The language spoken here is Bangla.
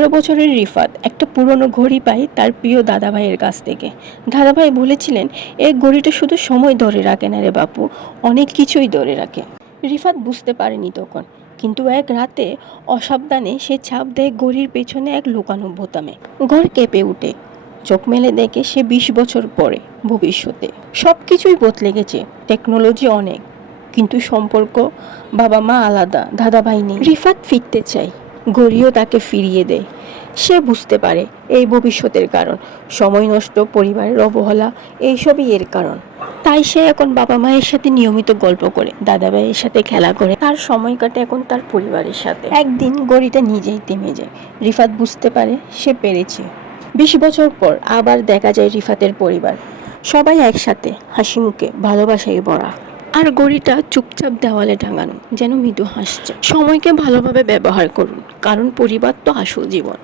এগারো বছরের রিফাত, একটা পুরনো ঘড়ি পায় তার প্রিয় দাদাভাইয়ের কাছ থেকে। দাদাভাই বলেছিলেন এই ঘড়িটা শুধু সময় ধরে রাখে না রে বাপু, অনেক কিছুই ধরে রাখে। রিফাত বুঝতে পারেনি তখন, কিন্তু এক রাতে অসাবধানে সে ছাপ দেয় ঘড়ির পেছনে এক লুকানো বোতামে। ঘর কেঁপে উঠে। চোখ মেলে দেখে সে বিশ বছর পরে, ভবিষ্যতে। সব কিছুই বদলে গেছে, টেকনোলজি অনেক, কিন্তু সম্পর্ক বাবা মা আলাদা দাদা ভাই নেই। রিফাত ফিরতে চায়। গড়িও তাকে ফিরিয়ে দেয়। সে বুঝতে পারে এই ভবিষ্যতের কারণ, সময় নষ্ট, পরিবারের অবহেলা, এইসবই এর কারণ। তাই সে এখন বাবা মায়ের সাথে নিয়মিত গল্প করে, দাদা ভাইয়ের সাথে খেলা করে, তার সময় কাটে এখন তার পরিবারের সাথে। একদিন গড়িটা নিজেই থেমে যায়। রিফাত বুঝতে পারে সে পেরেছে। বিশ বছর পর আবার দেখা যায় রিফাতের পরিবার। সবাই একসাথে হাসি মুখে ভালোবাসায় ভরা। আর গড়িটা চুপচাপ দেওয়ালে টাঙানো যেন মৃদু হাসছে। সময়কে ভালোভাবে ব্যবহার করুন। কারণ পরিবার তো আসল জীবন।